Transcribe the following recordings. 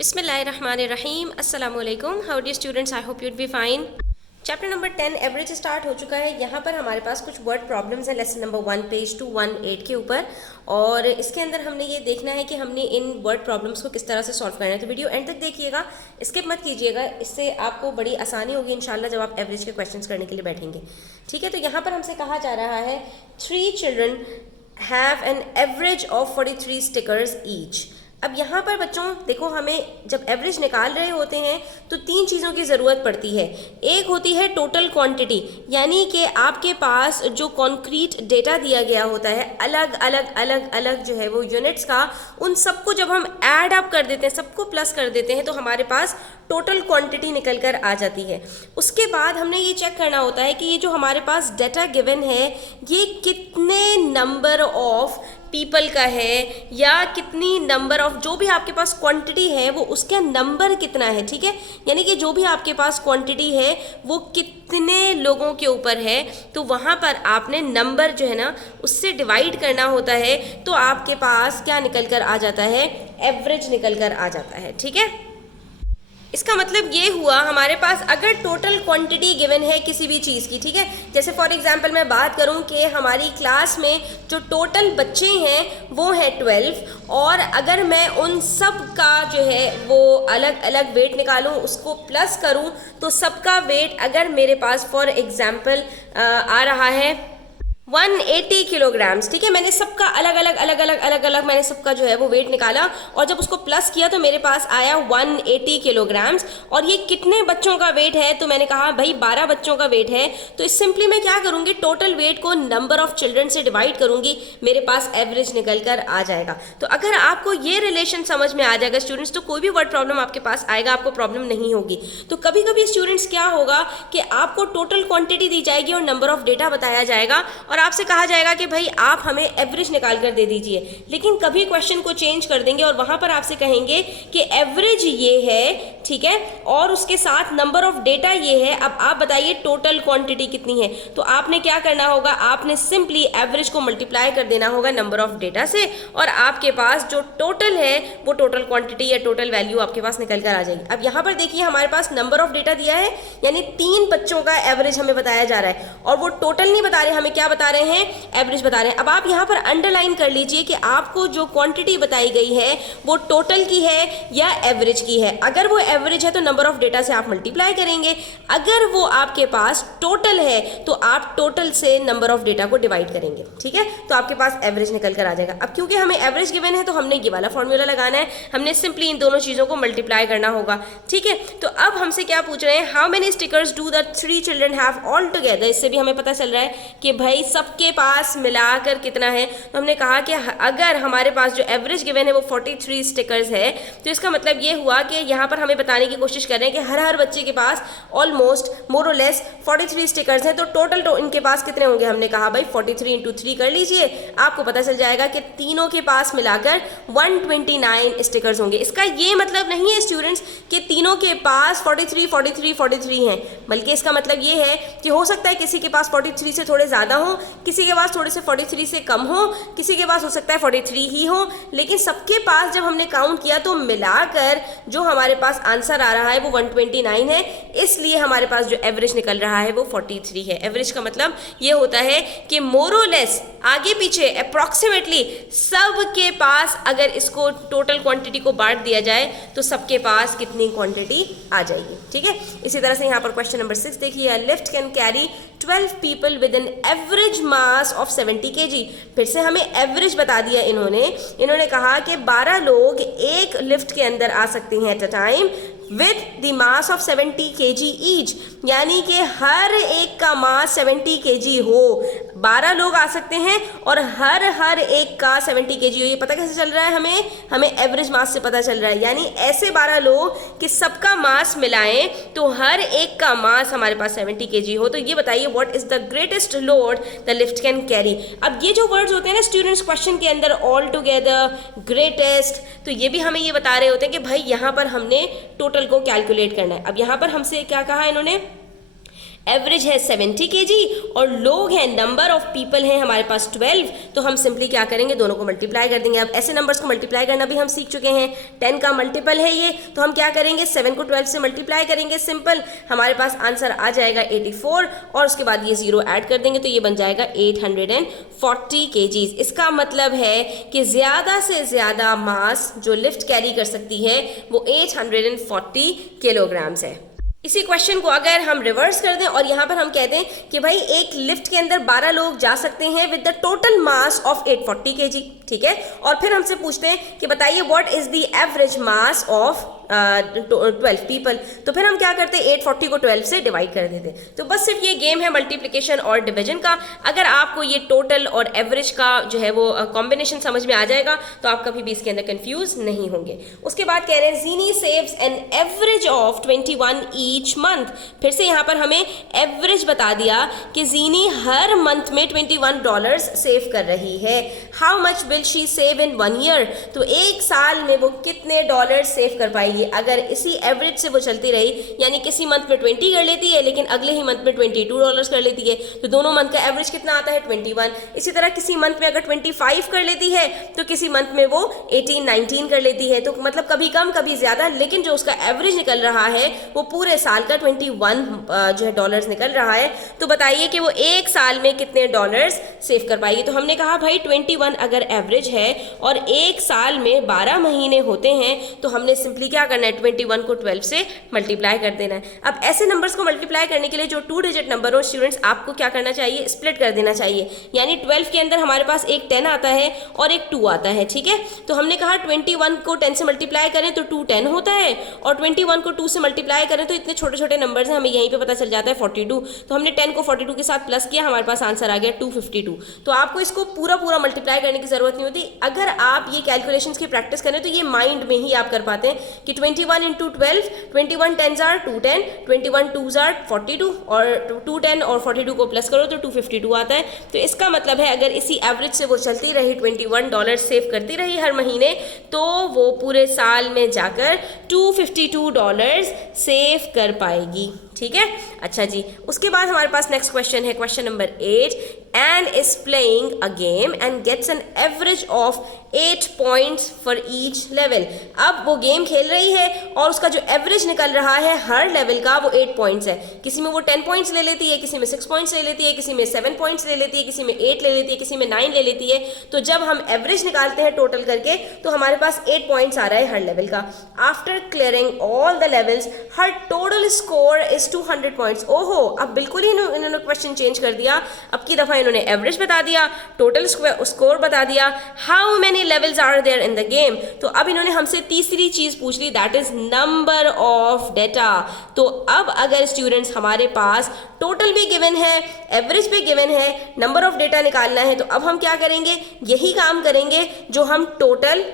बिस्मिल्लाहिर्रहमानिर्रहीम अस्सलामुअलैकुम। How dear students, I hope you'd be fine. Chapter number 10 average start हो चुका है। यहाँ पर हमारे पास कुछ वर्ड प्रॉब्लम्स हैं लेसन नंबर 1 पेज 218 के ऊपर, और इसके अंदर हमने ये देखना है कि हमने इन वर्ड प्रॉब्लम्स को किस तरह से सॉल्व करना है। तो वीडियो एंड तक देखिएगा, स्किप मत कीजिएगा, इससे आपको बड़ी आसानी होगी इंशाल्लाह जब आप एवरेज के क्वेश्चंस करने के लिए बैठेंगे। ठीक है, तो यहाँ पर हमसे कहा जा रहा है 3 children have an average of 43 stickers each. अब यहाँ पर बच्चों देखो, हमें जब एवरेज निकाल रहे होते हैं तो 3 चीज़ों की ज़रूरत पड़ती है। एक होती है टोटल क्वांटिटी, यानी कि आपके पास जो कॉन्क्रीट डेटा दिया गया होता है अलग अलग अलग अलग जो है वो यूनिट्स का, उन सबको जब हम ऐड अप कर देते हैं, सबको प्लस कर देते हैं, तो हमारे पास टोटल क्वांटिटी निकल कर आ जाती है। उसके बाद हमने ये चेक करना होता है कि ये जो हमारे पास डेटा गिवन है ये कितने नंबर ऑफ पीपल का है, या कितनी नंबर ऑफ जो भी आपके पास क्वांटिटी है वो उसका नंबर कितना है। ठीक है, यानी कि जो भी आपके पास क्वांटिटी है वो कितने लोगों के ऊपर है, तो वहाँ पर आपने नंबर जो है ना उससे डिवाइड करना होता है, तो आपके पास क्या निकल कर आ जाता है, एवरेज निकल कर आ जाता है। ठीक है, इसका मतलब ये हुआ हमारे पास अगर टोटल क्वांटिटी गिवन है किसी भी चीज़ की, ठीक है, जैसे फॉर एग्जांपल मैं बात करूं कि हमारी क्लास में जो टोटल बच्चे हैं वो है 12, और अगर मैं उन सब का जो है वो अलग अलग वेट निकालूं, उसको प्लस करूं, तो सबका वेट अगर मेरे पास फॉर एग्जांपल आ रहा है 180 किलोग्राम्स। ठीक है, मैंने सबका अलग अलग मैंने सबका जो है वो वेट निकाला, और जब उसको प्लस किया तो मेरे पास आया 180 किलोग्राम्स। और ये कितने बच्चों का वेट है, तो मैंने कहा भाई 12 बच्चों का वेट है। तो इस सिंपली मैं क्या करूंगी, टोटल वेट को नंबर ऑफ चिल्ड्रन से डिवाइड करूंगी, मेरे पास एवरेज निकल कर आ जाएगा। तो अगर आपको ये रिलेशन समझ में आ जाएगा स्टूडेंट्स, तो कोई भी वर्ड प्रॉब्लम आपके पास आएगा, आपको प्रॉब्लम नहीं होगी। तो कभी कभी स्टूडेंट्स क्या होगा कि आपको टोटल क्वांटिटी दी जाएगी और नंबर ऑफ डेटा बताया जाएगा, और आपसे कहा जाएगा कि भाई आप हमें एवरेज निकाल कर दे दीजिए। लेकिन कभी क्वेश्चन को चेंज कर देंगे और वहां पर आपसे कहेंगे कि एवरेज ये है, ठीक है, और उसके साथ नंबर ऑफ डेटा ये है। अब आप बताइए टोटल क्वांटिटी कितनी है, तो आपने क्या करना होगा, आपने सिंपली एवरेज को मल्टीप्लाई कर देना होगा नंबर ऑफ डेटा से, और आपके पास जो टोटल है वो टोटल क्वांटिटी या टोटल वैल्यू आपके पास निकल कर आ जाएगी। अब यहाँ पर देखिए हमारे पास नंबर ऑफ डेटा दिया है, यानी 3 बच्चों का एवरेज हमें बताया जा रहा है, और वो टोटल नहीं बता रहे, हमें क्या बता रहे हैं, एवरेज बता रहे हैं। अब आप यहाँ पर अंडरलाइन कर लीजिए कि आपको जो क्वांटिटी बताई गई है वो टोटल की है या एवरेज की है। अगर वो एवरेज है तो नंबर ऑफ डेटा से आप मल्टीप्लाई करेंगे, अगर वो आपके पास टोटल है तो आप टोटल से नंबर ऑफ डेटा को डिवाइड करेंगे। ठीक है, तो आपके पास एवरेज निकल कर आ जाएगा। अब क्योंकि हमें एवरेज गिवन है तो हमने ये वाला फॉर्मूला लगाना है, हमने सिंपली इन दोनों चीज़ों को मल्टीप्लाई करना होगा। ठीक है, तो अब हमसे क्या पूछ रहे हैं, how many stickers do the 3 children have all together. इससे भी हमें पता चल रहा है कि भाई सबके पास मिलाकर कितना है। तो हमने कहा कि अगर हमारे पास जो एवरेज गिवन है वो 43 स्टिकर्स है, तो इसका मतलब ये हुआ कि यहाँ पर हमें बताने की कोशिश कर रहे हैं कि हर बच्चे के पास ऑलमोस्ट मोर और लेस 43 स्टिकर्स हैं। तो टोटल इनके पास कितने होंगे, हमने कहा भाई 43 इंटू 3 कर लीजिए, आपको पता चल जाएगा कि तीनों के पास मिलाकर 129 स्टिकर्स होंगे। इसका ये मतलब नहीं है स्टूडेंट्स कि तीनों के पास 43 हैं, बल्कि इसका मतलब ये है कि हो सकता है किसी के पास 43 से थोड़े ज़्यादा हो, किसी के पास थोड़े से 43 से कम हो, किसी के पास हो सकता है 43 ही हो, लेकिन सबके पास जब हमने काउंट किया तो मिलाकर जो हमारे पास आंसर आ रहा है वो 129 है। इसलिए हमारे पास जो एवरेज निकल रहा है वो 43 है। एवरेज का मतलब ये होता है कि मोर और लेस आगे पीछे अप्रॉक्सीमेटली सबके पास अगर इसको टोटल क्वांटिटी को बांट दिया जाए तो सबके पास कितनी क्वांटिटी आ जाएगी। ठीक है, इसी तरह से यहाँ पर क्वेश्चन नंबर 6 देखिए, a lift can carry 12 people with an average mass of 70 kg। फिर से हमें एवरेज बता दिया इन्होंने कहा कि 12 लोग एक लिफ्ट के अंदर आ सकते हैं at a time with the mass of 70 kg each, यानी कि हर एक का मास 70 kg हो। 12 लोग आ सकते हैं और हर एक का 70 kg हो। ये पता कैसे चल रहा है, हमें एवरेज मास से पता चल रहा है, यानी ऐसे 12 लोग कि सबका मास मिलाएं तो हर एक का मास हमारे पास 70 kg हो। तो ये बताइए what is the greatest load the lift can carry. अब ये जो वर्ड्स होते हैं ना स्टूडेंट्स क्वेश्चन के अंदर, ऑल टुगेदर, ग्रेटेस्ट, तो ये भी हमें ये बता रहे होते हैं कि भाई यहाँ पर हमने टोटल को कैलकुलेट करना है। अब यहाँ पर हमसे क्या कहा इन्होंने, एवरेज है 70 kg और लोग हैं, नंबर ऑफ पीपल हैं हमारे पास 12, तो हम सिंपली क्या करेंगे, दोनों को मल्टीप्लाई कर देंगे। अब ऐसे नंबर्स को मल्टीप्लाई करना भी हम सीख चुके हैं, 10 का मल्टीपल है ये, तो हम क्या करेंगे, 7 को 12 से मल्टीप्लाई करेंगे, सिंपल, हमारे पास आंसर आ जाएगा 84 और उसके बाद ये 0 ऐड कर देंगे तो ये बन जाएगा 840 kg। इसका मतलब है कि ज़्यादा से ज़्यादा मास जो लिफ्ट कैरी कर सकती है वो 840 किलोग्राम्स है। इसी क्वेश्चन को अगर हम रिवर्स कर दें और यहाँ पर हम कहते हैं कि भाई एक लिफ्ट के अंदर 12 लोग जा सकते हैं with the total mass of 840 kg, ठीक है, और फिर हमसे पूछते हैं कि बताइए what is the average mass of 12 people, तो फिर हम क्या करते हैं, 840 को 12 से डिवाइड कर देते। तो बस सिर्फ ये गेम है मल्टीप्लिकेशन और डिवीजन का। अगर आपको ये टोटल और एवरेज का जो है वो कॉम्बिनेशन समझ में आ जाएगा तो आप कभी भी इसके अंदर कंफ्यूज नहीं होंगे। उसके बाद कह रहे हैं Genie saves an average of 21 each month. फिर से यहाँ पर हमें एवरेज बता दिया कि जीनी हर मंथ में $21 सेव कर रही है। How much will she save in 1 year, तो एक साल में वो कितने डॉलर सेव कर पाएगी अगर इसी एवरेज से वो चलती रही, यानी किसी मंथ में 20 कर लेती है लेकिन अगले ही मंथ में $22 कर लेती है, तो दोनों मंथ का एवरेज कितना आता है, 21। इसी तरह किसी मंथ में अगर 25 कर लेती है तो किसी मंथ में वो 18-19 कर लेती है, तो मतलब कभी कम कभी ज्यादा, लेकिन जो उसका एवरेज निकल रहा है वो पूरे साल का 21 जो है डॉलर्स निकल रहा है। तो बताइए कि वो एक साल में कितने डॉलर्स सेव कर पाएगी। तो हमने कहा भाई 21 अगर एवरेज है और एक साल में 12 महीने होते हैं तो हमने सिंपली क्या करना है, 21 को 12 से मल्टीप्लाई कर देना है। अब ऐसे नंबर्स को मल्टीप्लाई करने के लिए जो 2 डिजिट नंबर हो स्टूडेंट्स, आपको क्या करना चाहिए, स्प्लिट कर देना चाहिए। यानी 12 के अंदर हमारे पास एक 10 आता है और एक 2 आता है, ठीक है। तो हमने कहा 21 को 10 से मल्टीप्लाई करें तो 2 10 होता है और 21 को 2 से मल्टीप्लाई करें तो इतने छोटे छोटे नंबर्स हैं, हमें यहीं पे पता चल जाता है 42। तो हमने 10 को 42 के साथ प्लस किया, हमारे पास आंसर आ गया 252। तो आपको इसको पूरा पूरा मल्टीप्लाई करने की जरूरत नहीं होती। अगर आप ये कैलकुलेशंस की प्रैक्टिस करें तो ये माइंड में ही आप कर पाते हैं कि 21 into 12, 21 10s are 210, 21 2s are 42 और 210 और 42 को प्लस करो तो 252 आता है। तो इसका मतलब है अगर इसी एवरेज से वो चलती रही, $21 सेव करती रही हर महीने, तो वो पूरे साल में जाकर $252 सेव कर पाएगी, ठीक है। अच्छा जी, उसके बाद हमारे पास नेक्स्ट क्वेश्चन है, question number 8। Ann is playing a game and gets an average of 8 points for each level. अब वो गेम खेल रही है और उसका जो एवरेज निकल रहा है हर लेवल का वो 8 points है। किसी में वो 10 points ले लेती है, किसी में 6 points ले लेती है, किसी में 7 points ले लेती है, किसी में 8 ले लेती है, किसी में 9 ले लेती है। तो जब हम एवरेज निकालते हैं टोटल करके तो हमारे पास 8 points आ रहा है हर लेवल का। After clearing all the levels her total score is 200 points। ओहो, अब बिल्कुल ही इन्होंने क्वेश्चन चेंज कर दिया। अब की दफा इन्होंने एवरेज बता दिया, टोटल स्कोर बता दिया, how many levels are there in the game. तो अब इन्होंने हमसे तीसरी चीज पूछ ली, that is number of data. तो अब अगर स्टूडेंट्स हमारे पास टोटल भी गिवन है, एवरेज भी गिवन है, नंबर ऑफ डेटा निकालना है, तो अब हम क्या करेंगे, यही काम करेंगे जो हम टोटल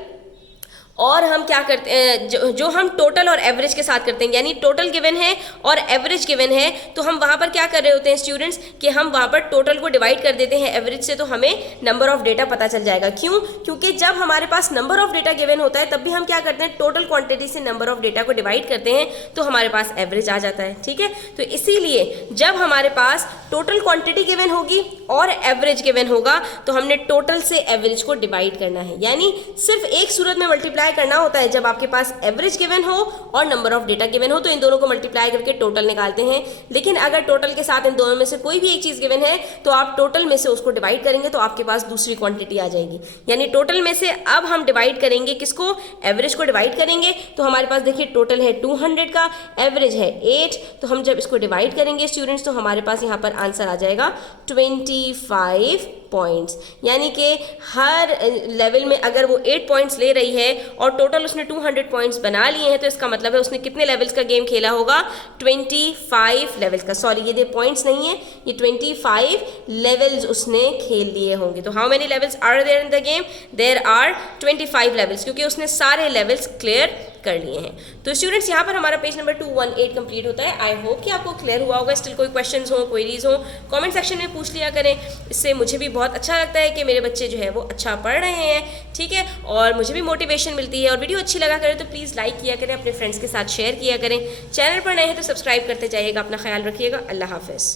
और हम क्या करते हैं, जो हम टोटल और एवरेज के साथ करते हैं। यानी टोटल गिवन है और एवरेज गिवन है तो हम वहाँ पर क्या कर रहे होते हैं स्टूडेंट्स कि हम वहाँ पर टोटल को डिवाइड कर देते हैं एवरेज से, तो हमें नंबर ऑफ डेटा पता चल जाएगा। क्यों? क्योंकि जब हमारे पास नंबर ऑफ डेटा गिवन होता है तब भी हम क्या करते हैं, टोटल क्वांटिटी से नंबर ऑफ डेटा को डिवाइड करते हैं तो हमारे पास एवरेज आ जाता है, ठीक है। तो इसीलिए जब हमारे पास टोटल क्वांटिटी गिवन होगी और एवरेज गिवन होगा तो हमने टोटल से एवरेज को डिवाइड करना है। यानी सिर्फ एक सूरत में मल्टीप्लाई करना होता है, जब आपके पास एवरेज गिवन हो और नंबर ऑफ डेटा गिवन हो तो इन दोनों को मल्टीप्लाई करके टोटल निकालते हैं। लेकिन अगर टोटल के साथ इन दोनों में से कोई भी एक चीज गिवन है तो आप टोटल में से उसको डिवाइड करेंगे तो आपके पास दूसरी क्वांटिटी आ जाएगी। यानी टोटल में से अब हम डिवाइड करेंगे किसको, एवरेज को डिवाइड करेंगे। तो हमारे पास देखिए टोटल है 200 का, एवरेज है 8, तो हम जब इसको डिवाइड करेंगे स्टूडेंट्स तो हमारे पास यहाँ पर आंसर आ जाएगा 25 पॉइंट्स। यानी कि हर लेवल में अगर वो 8 पॉइंट्स ले रही है और टोटल उसने 200 पॉइंट्स बना लिए हैं तो इसका मतलब है उसने कितने लेवल्स का गेम खेला होगा, 25 लेवल्स का। सॉरी, ये पॉइंट्स नहीं है, ये 25 लेवल्स उसने खेल लिए होंगे। तो how many levels are there in the game, there are 25 levels, क्योंकि उसने सारे लेवल्स क्लियर कर लिए हैं। तो स्टूडेंट्स यहाँ पर हमारा पेज नंबर 218 कंप्लीट होता है। आई होप कि आपको क्लियर हुआ होगा। स्टिल कोई क्वेश्चंस हो, क्वेरीज हो, कमेंट सेक्शन में पूछ लिया करें। इससे मुझे भी बहुत अच्छा लगता है कि मेरे बच्चे जो है वो अच्छा पढ़ रहे हैं, ठीक है, और मुझे भी मोटिवेशन मिलती है। और वीडियो अच्छी लगा करे तो प्लीज़ लाइक किया करें, अपने फ्रेंड्स के साथ शेयर किया करें। चैनल पर नए हैं तो सब्सक्राइब करते जाइएगा। अपना ख्याल रखिएगा। अल्लाह हाफ़िज़।